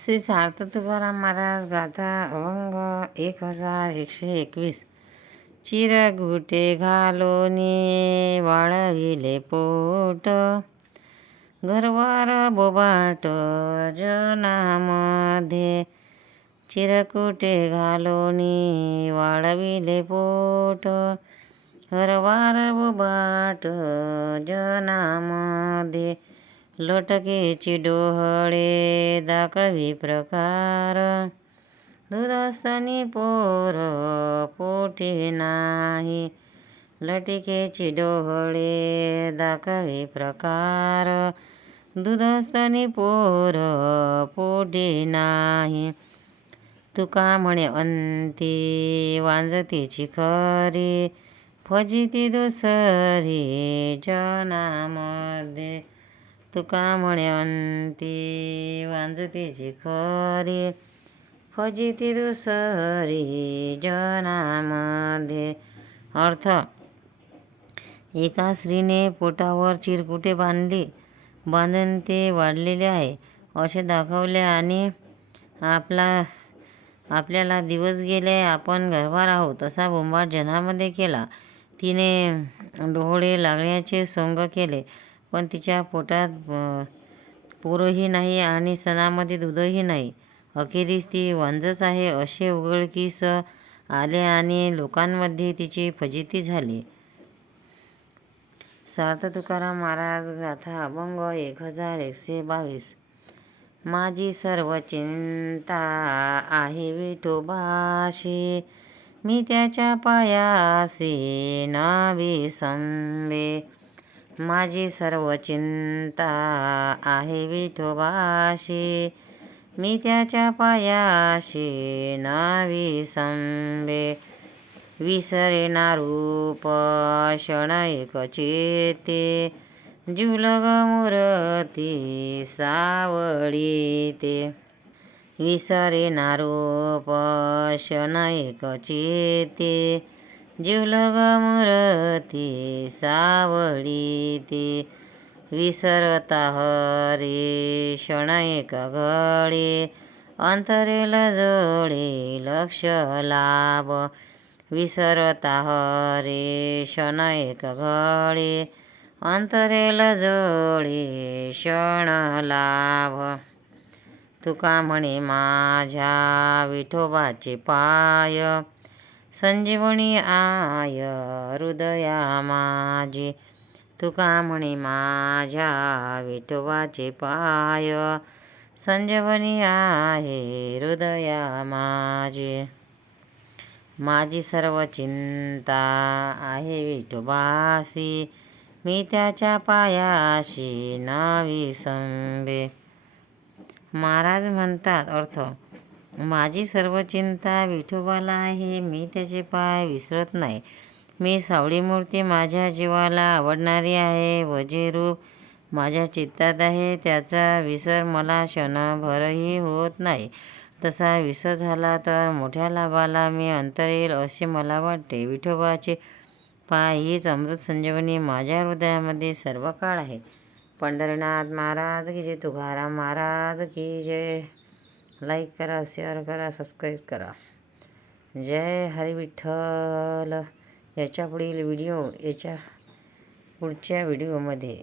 श्री सार्थ तुकाराम महाराज गाथा अभंग 1121. चिरगुटे घालोनी वाळविले पोट, घरवार बोबाट जनामध्ये. चिरकुटे घालोनी वाळविले पोट, घरवार बोबाट जनामध्ये. लोटकेची डोहळे दाखवी प्रकार, दूधस्तनी पोर पोटी नाही. लटिकेची डोहळे दाखवी प्रकार, दूधस्तनी पोर पोटी नाही. तुका म्हणे अंती वांजतीची खरी, फजिती दुसरी जनामध्ये. तुका म्हणे अंती वांजतीची खरी, फजिती दुसरी जनामध्ये. अर्थ: एका स्त्रीने पोटावर चिरकुटे बांधून ते वाढलेले आहे असे दाखवले आणि आपल्याला दिवस गेले, आपण गर्भार आहोत असा बोंबाट जनामध्ये केला. तिने डोळे लागण्याचे सोंग केले, पण तिच्या पोटात पोरही नाही आणि स्तनामध्ये दूधही नाही. अखेरीस ती वांजच आहे असे उघडकीस आले आणि लोकांमध्ये तिची फजिती झाली. सार्थ तुकाराम महाराज गाथा अभंग 1122. माझी सर्व चिंता आहे विठोबाशी, मी त्याच्या पायासी न विसंबे. माझी सर्व चिंता आहे विठोबाशी, मी त्याच्या पायाशी न विसंबे. विसरेना रूप क्षण एक चेते, जीवलग मूर्ती सावळीते. विसरेना रूप क्षण एक चेते, जीवलग मूर्ती सावळीते. विसरता हरी क्षण एक घडी, अंतरेल जोडे लक्ष लाभ. विसरता हरी क्षण एक घडी, अंतरेल जोडे क्षण लाभ. तुका म्हणे माझ्या विठोबाचे पाय, संजीवनी आय हृदया माझी. तुका म्हणे माझ्या विठोबाचे पाय, संजीवनी आहे हृदया माझी. माझी सर्व चिंता आहे विठोबासी, मी त्याच्या पायाशी न विसंबे. महाराज म्हणतात, अर्थ: माझी सर्व चिंता विठोबाला आहे, मी त्याचे पाय विसरत नाही. मी सावळी मूर्ती माझ्या जीवाला आवडणारी आहे व जे रूप माझ्या चित्तात आहे त्याचा विसर मला क्षणभरही होत नाही. तसा विसर झाला तर मोठ्या लाभाला मी अंतर येईल असे मला वाटते. विठोबाचे पाय हीच अमृत संजीवनी माझ्या हृदयामध्ये सर्व काळ आहे. पंढरीनाथ महाराज की जय. तुकाराम महाराज की जय. लाईक करा, शेअर करा, सबस्क्राईब करा. जय हरी विठ्ठल. याच्या पुढच्या व्हिडिओमध्ये